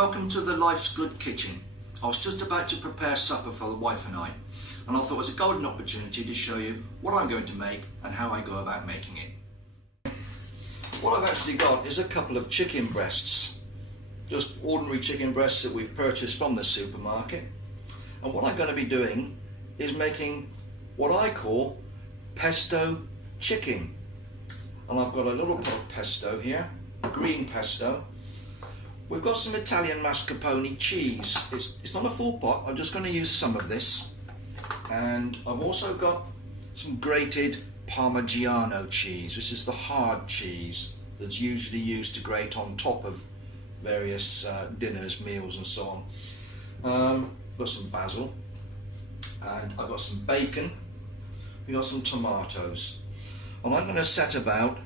welcome to the Life's Good kitchen. I was just about to prepare supper for the wife and I thought it was a golden opportunity to show you what I'm going to make and how I go about making it. What I've actually got is a couple of chicken breasts, just ordinary chicken breasts that we've purchased from the supermarket, and what I'm going to be doing is making what I call pesto chicken. And I've got a little pot of pesto here, green pesto. We've got some Italian mascarpone cheese. It's not a full pot, I'm just going to use some of this. And I've also got some grated Parmigiano cheese. This is the hard cheese that's usually used to grate on top of various dinners, meals and so on. Got some basil, and I've got some bacon, we've got some tomatoes. And I'm going to set about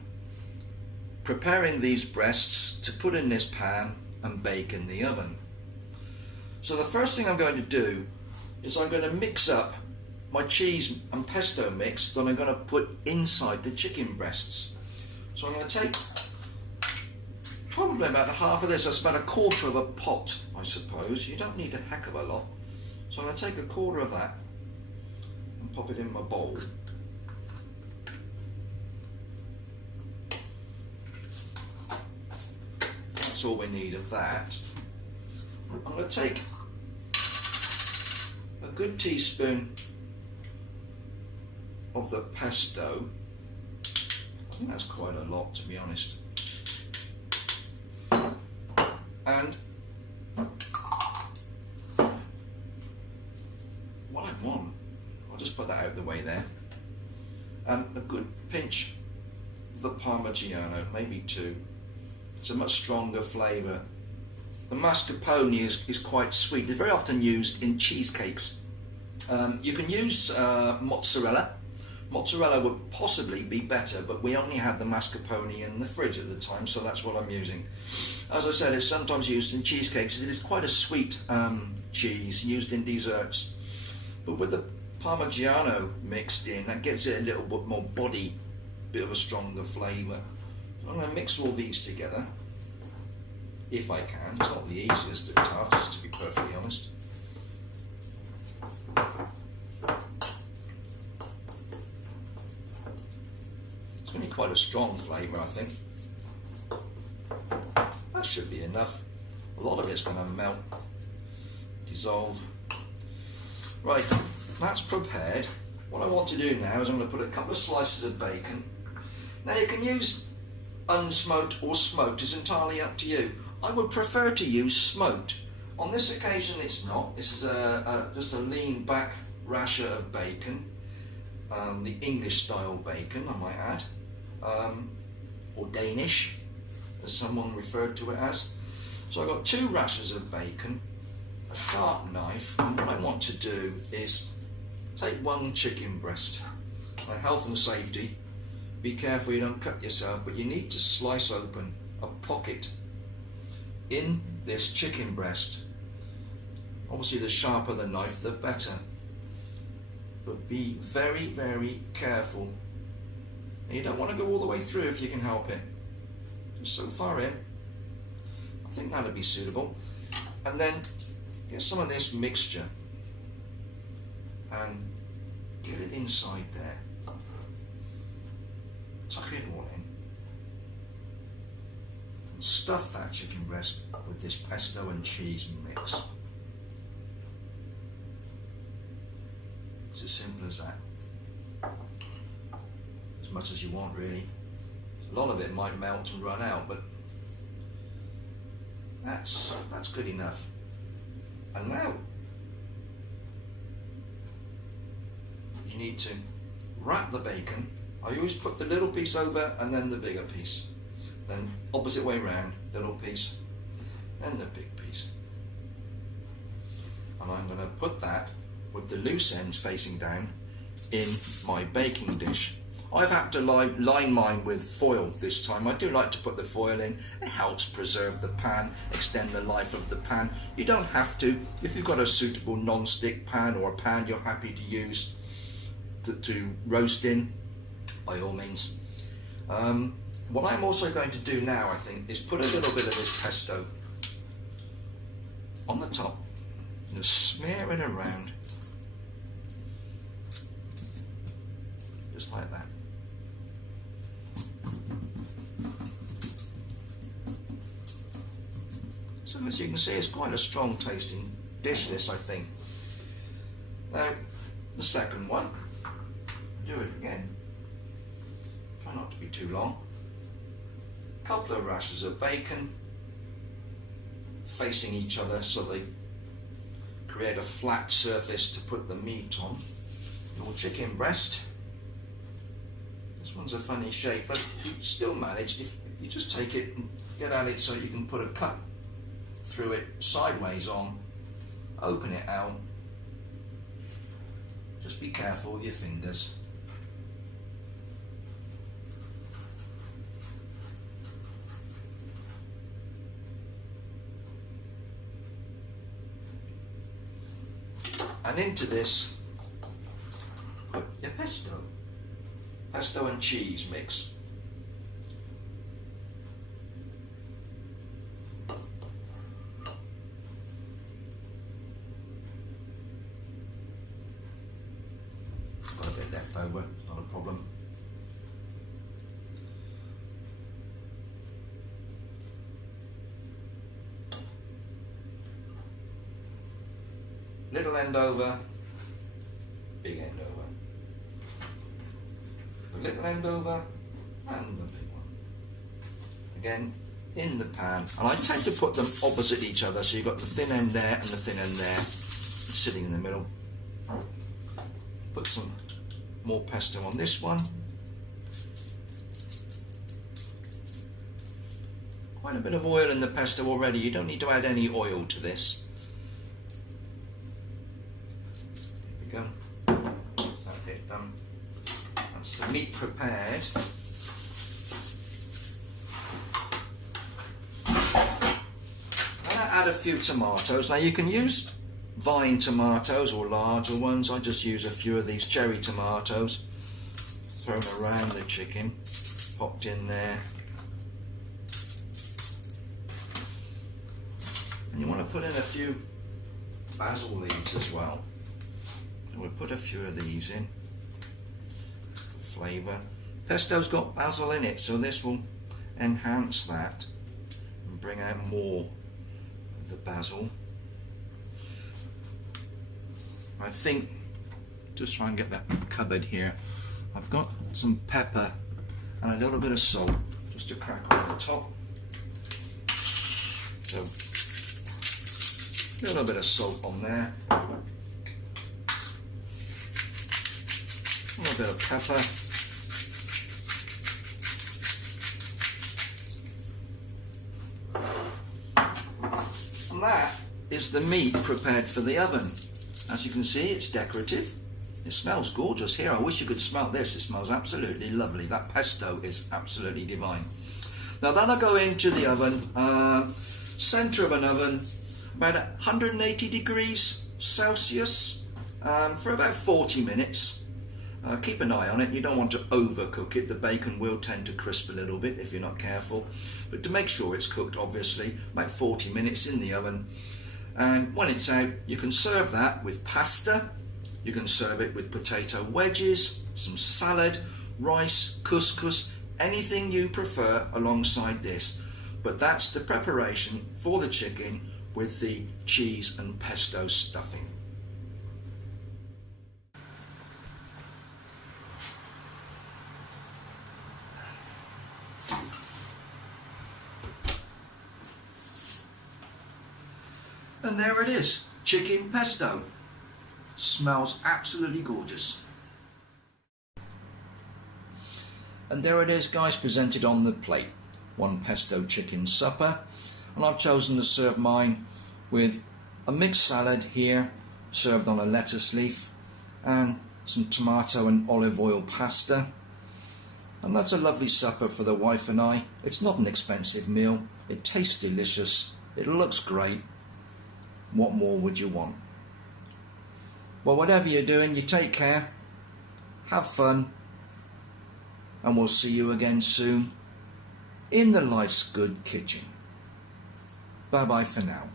preparing these breasts to put in this pan and bake in the oven. So the first thing I'm going to do is I'm going to mix up my cheese and pesto mix that I'm going to put inside the chicken breasts. So I'm going to take probably about half of this. That's about a quarter of a pot, I suppose. You don't need a heck of a lot. So I'm going to take a quarter of that and pop it in my bowl. That's all we need of that. I'm going to take a good teaspoon of the pesto. I think that's quite a lot, to be honest. And what I want, I'll just put that out of the way there, and a good pinch of the Parmigiano, maybe two. It's a much stronger flavour. The mascarpone is quite sweet. It's very often used in cheesecakes. You can use mozzarella. Mozzarella would possibly be better, but we only had the mascarpone in the fridge at the time, so that's what I'm using. As I said, it's sometimes used in cheesecakes. It is quite a sweet cheese used in desserts. But with the Parmigiano mixed in, that gives it a little bit more body, bit of a stronger flavour. I'm going to mix all these together, if I can. It's not the easiest of tasks, to be perfectly honest. It's going to be quite a strong flavour, I think. That should be enough. A lot of it's going to melt, dissolve. Right, that's prepared. What I want to do now is I'm going to put a couple of slices of bacon. Now you can use unsmoked or smoked, is entirely up to you. I would prefer to use smoked. On this occasion it's not. This is just a lean back rasher of bacon, the English style bacon I might add, or Danish as someone referred to it as. So I've got two rashers of bacon, a sharp knife, and what I want to do is take one chicken breast. My health and safety, be careful you don't cut yourself, but you need to slice open a pocket in this chicken breast. Obviously the sharper the knife the better, but be very, very careful. And you don't want to go all the way through if you can help it. Just so far in. I think that'll be suitable. And then get some of this mixture and get it inside there. Tuck it all in and stuff that chicken breast with this pesto and cheese mix. It's as simple as that. As much as you want, really. A lot of it might melt and run out, but that's good enough. And now you need to wrap the bacon. I always put the little piece over and then the bigger piece. Then opposite way round, little piece and the big piece. And I'm going to put that with the loose ends facing down in my baking dish. I've had to line mine with foil this time. I do like to put the foil in. It helps preserve the pan, extend the life of the pan. You don't have to. If you've got a suitable non-stick pan or a pan you're happy to use to roast in, by all means. What I'm also going to do now, I think, is put a little bit of this pesto on the top. Just smear it around, just like that. So as you can see, it's quite a strong tasting dish, this, I think. Now, the second one, do it again. Try not to be too long. Couple of rashers of bacon facing each other so they create a flat surface to put the meat on. Your chicken breast. This one's a funny shape, but you still manage if you just take it and get at it so you can put a cut through it sideways on, open it out. Just be careful with your fingers. And into this, put your pesto. Pesto and cheese mix. Got a bit left over, it's not a problem. Little end over, big end over. The little end over and the big one. Again, in the pan. And I tend to put them opposite each other, so you've got the thin end there and the thin end there, sitting in the middle. Put some more pesto on this one. Quite a bit of oil in the pesto already, you don't need to add any oil to this. That's that bit done. That's the meat prepared. And I add a few tomatoes. Now you can use vine tomatoes or larger ones. I just use a few of these cherry tomatoes thrown around the chicken, popped in there. And you want to put in a few basil leaves as well. We'll put a few of these in for flavour. Pesto's got basil in it, so this will enhance that and bring out more of the basil. I think, just try and get that covered here, I've got some pepper and a little bit of salt just to crack on the top. So a little bit of salt on there. A little bit of pepper. And that is the meat prepared for the oven. As you can see, it's decorative. It smells gorgeous here. I wish you could smell this. It smells absolutely lovely. That pesto is absolutely divine. Now that'll go into the oven, centre of an oven, about 180 degrees Celsius for about 40 minutes. Keep an eye on it, you don't want to overcook it, the bacon will tend to crisp a little bit if you're not careful, but to make sure it's cooked, obviously, about 40 minutes in the oven. And when it's out, you can serve that with pasta, you can serve it with potato wedges, some salad, rice, couscous, anything you prefer alongside this. But that's the preparation for the chicken with the cheese and pesto stuffing. And there it is, chicken pesto. Smells absolutely gorgeous. And there it is, guys, presented on the plate. One pesto chicken supper. And I've chosen to serve mine with a mixed salad here, served on a lettuce leaf, and some tomato and olive oil pasta. And that's a lovely supper for the wife and I. It's not an expensive meal. It tastes delicious. It looks great. What more would you want? Well, whatever you're doing, you take care, have fun, and we'll see you again soon in the Life's Good kitchen. Bye bye for now.